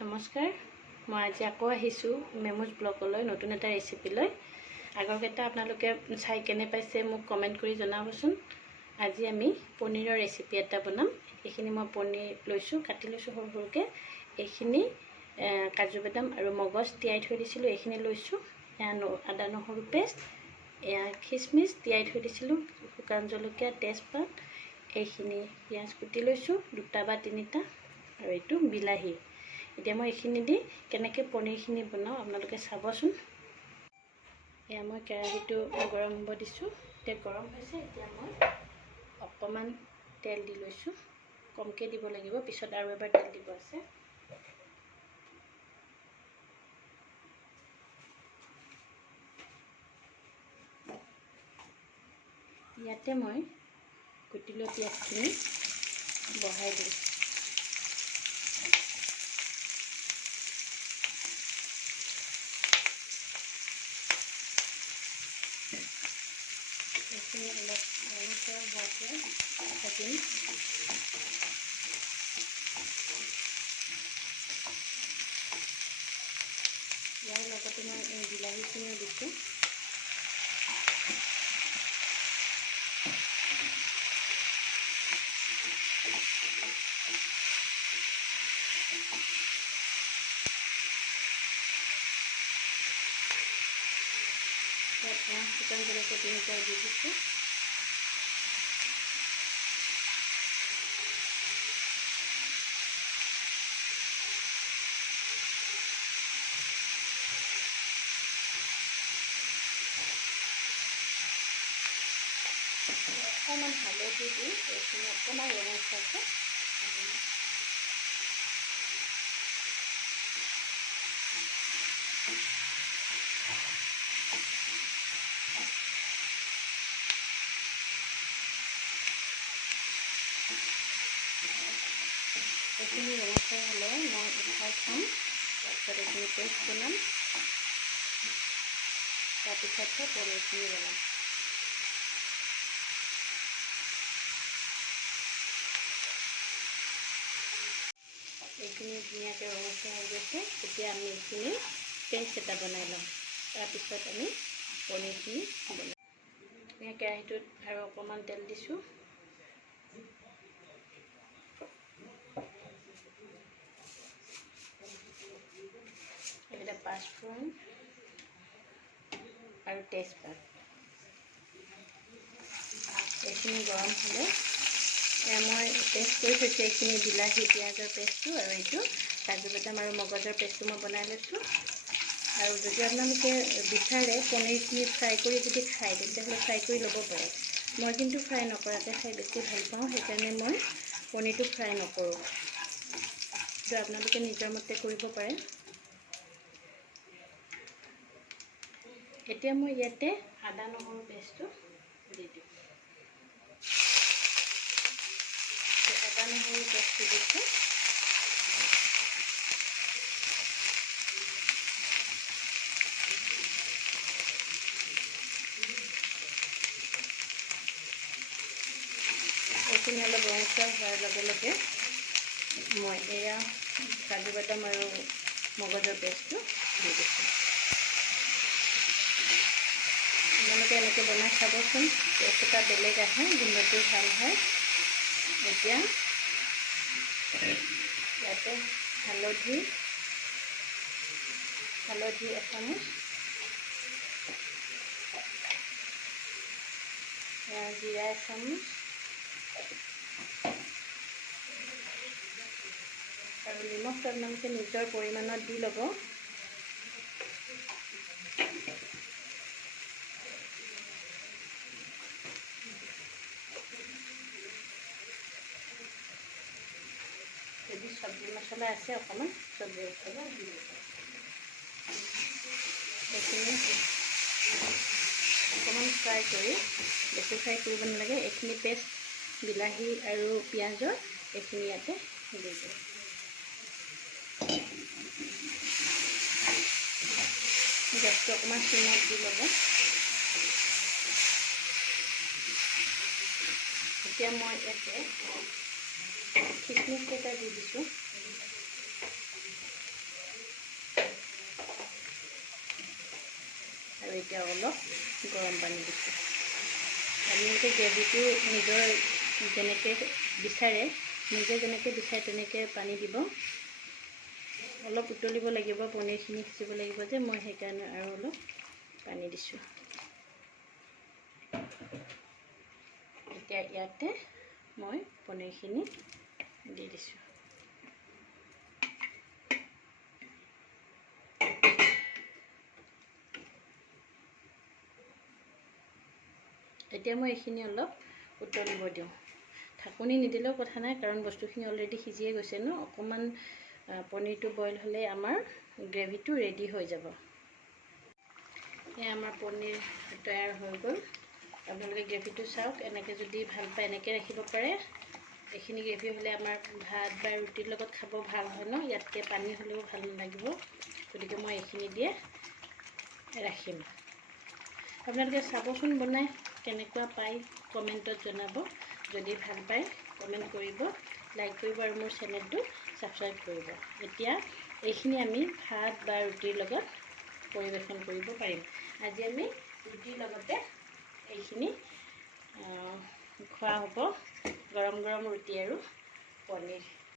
নমস্কাৰ, মই আজি আকৌ আহিছোঁ মেমুজ ব্লগলৈ নতুন এটা ৰেচিপিলৈ। আগৰকেইটা আপোনালোকে চাই কেনে পাইছে মোক কমেণ্ট কৰি জনাবচোন। আজি আমি পনীৰৰ ৰেচিপি এটা বনাম। এইখিনি মই পনীৰ লৈছোঁ, কাটি লৈছোঁ সৰু সৰুকৈ। এইখিনি কাজু বাদাম আৰু মগজ তিয়াই থৈ দিছিলোঁ, এইখিনি লৈছোঁ। এয়া আদা নহৰু পেষ্ট, এয়া খিচমিচ তিয়াই থৈ দিছিলোঁ, শুকান জলকীয়া, তেজপাত, এইখিনি পিঁয়াজ কুটি লৈছোঁ 2টা বা 3টা, আৰু এইটো বিলাহী। এতিয়া মই এইখিনি দি কেনেকৈ পনীৰখিনি বনাওঁ আপোনালোকে চাবচোন। এয়া মই কেৰাহীটো গৰম হ'ব দিছোঁ। এতিয়া গৰম হৈছে, এতিয়া মই অকণমান তেল দি লৈছোঁ। কমকৈ দিব লাগিব, পিছত আৰু এবাৰ তেল দিব আছে। ইয়াতে মই কুটি লোৱা পিঁয়াজখিনি বহাই দিওঁ। এইখিনি অলপ ৰঙচুৱা হোৱাকৈ ভাজিম। ইয়াৰ লগতে মই এই বিলাহীখিনিও দিছোঁ। শুকান জলকীয়া 3টা দি দিছোঁ। অকণমান হালধি দি এইখিনি অকণমান ৰঙচুৱাকৈ এইখিনি ৰঙচুৱা হ'লে মই উঠাই থ'ম। তাৰপিছত এইখিনি পেষ্ট বনাম, তাৰপিছতহে পনীৰখিনি বনাম। এইখিনি ধুনীয়াকৈ ৰঙচুৱা হৈ গৈছে। এতিয়া আমি এইখিনি পেষ্ট এটা বনাই ল'ম, তাৰপিছত আমি পনীৰখিনি বনাম। কেৰাহীটোত আৰু অকণমান তেল দিছোঁ। এইকেইটা পাঁচফোৰণ আৰু তেজপাত। এইখিনি গৰম হ'লে মই পেষ্ট কৰি থৈছোঁ, এইখিনি বিলাহী পিঁয়াজৰ পেষ্টটো, আৰু এইটো কাজু বাদাম আৰু মগজৰ পেষ্টটো মই বনাই লৈছোঁ। আৰু যদি আপোনালোকে বিচাৰে পনীৰখিনি ফ্ৰাই কৰি যদি খায়, তেতিয়াহ'লে ফ্ৰাই কৰি ল'ব পাৰে। মই কিন্তু ফ্ৰাই নকৰাকৈ খাই বেছি ভাল পাওঁ, সেইকাৰণে মই পনীৰটো ফ্ৰাই নকৰোঁ। কিন্তু আপোনালোকে নিজৰ মতে কৰিব পাৰে। এতিয়া মই ইয়াতে আদা নহৰু পেষ্টটো দি দিওঁ। আদা নহৰু পেষ্টটো দিছোঁ। এইখিনি অলপ ৰঙচুৱা হোৱাৰ লগে লগে মই এয়া কাজু বাদাম আৰু মগজৰ পেষ্টটো দি দিছোঁ। আপোনালোকে এনেকৈ বনাই চাবচোন, টেষ্ট এটা বেলেগ আহে, গোন্ধটো ভাল হয়। এতিয়া ইয়াতে হালধি এচামুচ, জিৰা এচামুচ, আৰু নিমখটো আপোনালোকে নিজৰ পৰিমাণত দি ল'ব। যদি চব্জি মছলা আছে অকণমান চব্জি মছলা দি দিব। এইখিনি অকণমান ফ্ৰাই কৰি, বেছি ফ্ৰাই কৰিব নালাগে। এইখিনি পেষ্ট বিলাহী আৰু পিঁয়াজৰ এইখিনি ইয়াতে দি দিওঁ। গেছটো অকণমান চিমত দি ল'ব। এতিয়া মই ইয়াতে খিচমিচ কেইটা দি দিছোঁ। এতিয়া অলপ গৰম পানী দিছোঁ। আপোনালোকে গ্ৰেভিটো নিজৰ যেনেকৈ বিচাৰে, নিজে যেনেকৈ বিচাৰে তেনেকৈ পানী দিব। অলপ উতলিব লাগিব, পনীৰখিনি সিজিব লাগিব যে, মই সেইকাৰণে আৰু অলপ পানী দিছোঁ। এতিয়া ইয়াতে মই পনীৰখিনি দি দিছোঁ। এতিয়া মই এইখিনি অলপ উতলিব দিওঁ। ঢাকনি নিদিলেও কথা নাই, কাৰণ বস্তুখিনি অলৰেডি সিজিয়ে গৈছে ন। অকণমান পনীৰটো বইল হ'লে আমাৰ গ্ৰেভিটো ৰেডি হৈ যাব। এয়া আমাৰ পনীৰ তৈয়াৰ হৈ গ'ল। আপোনালোকে গ্ৰেভিটো চাওক, এনেকৈ যদি ভাল পায় এনেকৈ ৰাখিব পাৰে। এইখিনি গ্ৰেভি হ'লে আমাৰ ভাত বা ৰুটিৰ লগত খাব ভাল হয় ন। ইয়াতকৈ পানী হ'লেও ভাল নালাগিব, গতিকে মই এইখিনি দিয়ে ৰাখিম। আপোনালোকে চাবচোন বনাই, কেনেকুৱা পায় কমেণ্টত জনাব। যদি ভাল পায় কমেণ্ট কৰিব, লাইক কৰিব আৰু মোৰ চেনেলটো ছাবস্ক্ৰাইব কৰিব। এতিয়া এইখিনি আমি ভাত বা ৰুটিৰ লগত পৰিৱেশন কৰিব পাৰিম। আজি আমি ৰুটিৰ লগতে এইখিনি খোৱা হ'ব, গৰম গৰম ৰুটি আৰু পনীৰ।